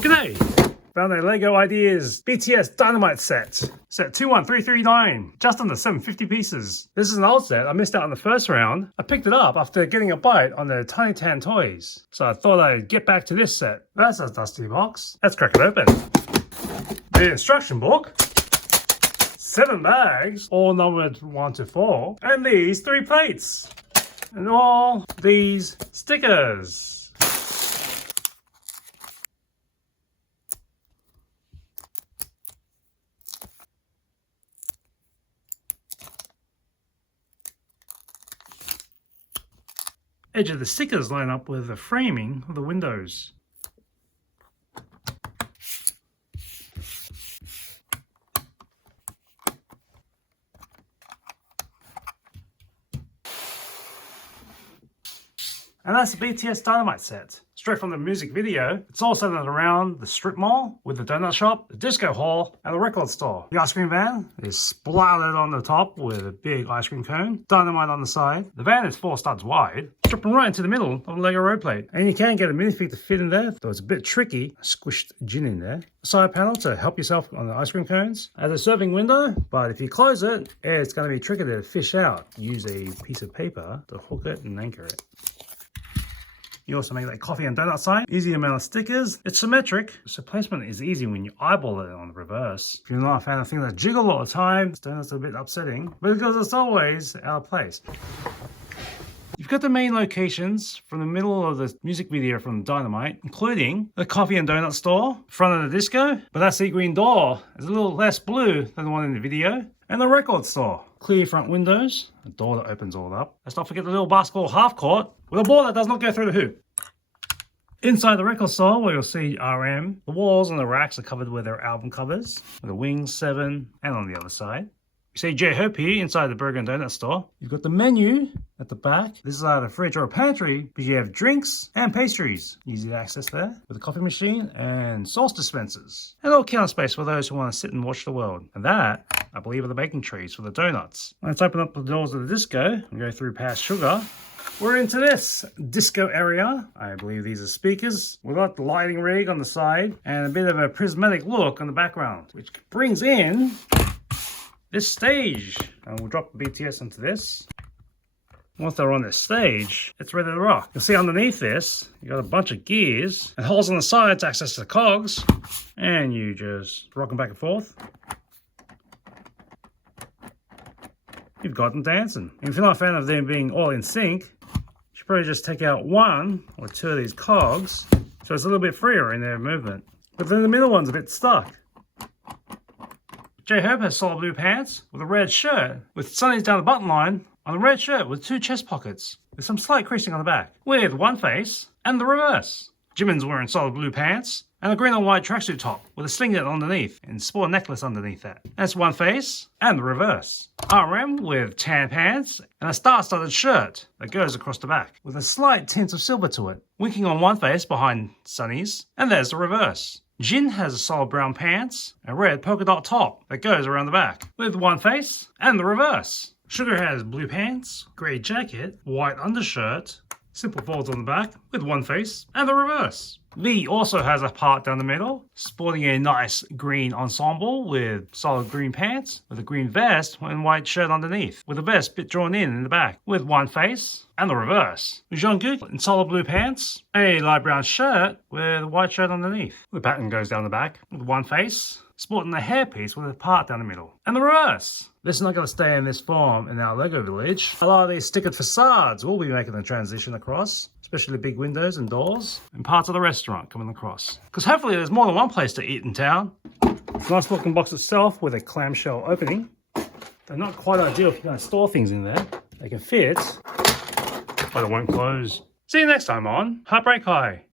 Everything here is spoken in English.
G'day! Found a LEGO Ideas BTS Dynamite set. Set 21339, just under 750 pieces. This is an old set. I missed out on the first round. I picked it up after getting a bite on the Tiny Tan toys. So I thought I'd get back to this set. That's a dusty box. Let's crack it open. The instruction book. 7 bags, all numbered 1 to 4. And these 3 plates. And all these stickers. Edge of the stickers line up with the framing of the windows. And that's the BTS Dynamite set. Straight from the music video. It's all centered around the strip mall with the donut shop, the disco hall, and the record store. The ice cream van is splattered on the top with a big ice cream cone, dynamite on the side. The van is 4 studs wide, stripping right into the middle of the Lego road plate. And you can get a minifig to fit in there, though it's a bit tricky. Squished Jimin in there. A side panel to help yourself on the ice cream cones. As a serving window, but if you close it, it's going to be tricky to fish out. Use a piece of paper to hook it and anchor it. You also make that coffee and donut sign. Easy amount of stickers. It's symmetric, so placement is easy when you eyeball it on the reverse. If you're not a fan of things that jiggle all the time, this donut's a bit upsetting, but because it's always out of place. You've got the main locations from the middle of the music video from Dynamite, including the coffee and donut store, front of the disco, but that sea green door is a little less blue than the one in the video, and the record store. Clear front windows, a door that opens all up. Let's not forget the little basketball half court with a ball that does not go through the hoop. Inside the record store, where you'll see RM, the walls and the racks are covered with their album covers, with the Wings 7, and on the other side. You see J-Hope here inside the burger and donut store. You've got the menu at the back. This is either a fridge or a pantry, but you have drinks and pastries. Easy access there with a coffee machine and sauce dispensers. And all counter space for those who want to sit and watch the world. And that, I believe, are the baking trays for the donuts. Let's open up the doors of the disco and go through past Suga. We're into this disco area. I believe these are speakers. We've got the lighting rig on the side and a bit of a prismatic look on the background, which brings in this stage. And we'll drop BTS into this. Once they're on this stage, it's ready to rock. You'll see underneath this, you got a bunch of gears and holes on the sides to access the cogs. And you just rock them back and forth. You've got them dancing. And if you're not a fan of them being all in sync, you should probably just take out 1 or 2 of these cogs so it's a little bit freer in their movement. But then the middle one's a bit stuck. J-Hope has solid blue pants with a red shirt with sunnies down the button line on the red shirt with 2 chest pockets with some slight creasing on the back with one face and the reverse. Jimin's wearing solid blue pants and a green and white tracksuit top with a singlet underneath and sport necklace underneath that. That's one face and the reverse. RM with tan pants and a star-studded shirt that goes across the back with a slight tint of silver to it. Winking on one face behind Sunny's, and there's the reverse. Jin has a solid brown pants, a red polka dot top that goes around the back with one face and the reverse. Suga has blue pants, grey jacket, white undershirt, simple folds on the back with one face and the reverse. V also has a part down the middle, sporting a nice green ensemble with solid green pants, with a green vest and white shirt underneath, with the vest bit drawn in the back, with one face and the reverse. Jung Kook in solid blue pants, a light brown shirt with a white shirt underneath. The pattern goes down the back with one face, sporting a hairpiece with a part down the middle, and the reverse. This is not going to stay in this form in our LEGO village. A lot of these stickered facades will be making the transition across, especially the big windows and doors, and parts of the restaurant coming across. Because hopefully there's more than one place to eat in town. Nice looking box itself with a clamshell opening. They're not quite ideal if you're going to store things in there. They can fit, but it won't close. See you next time on Heartbreak High.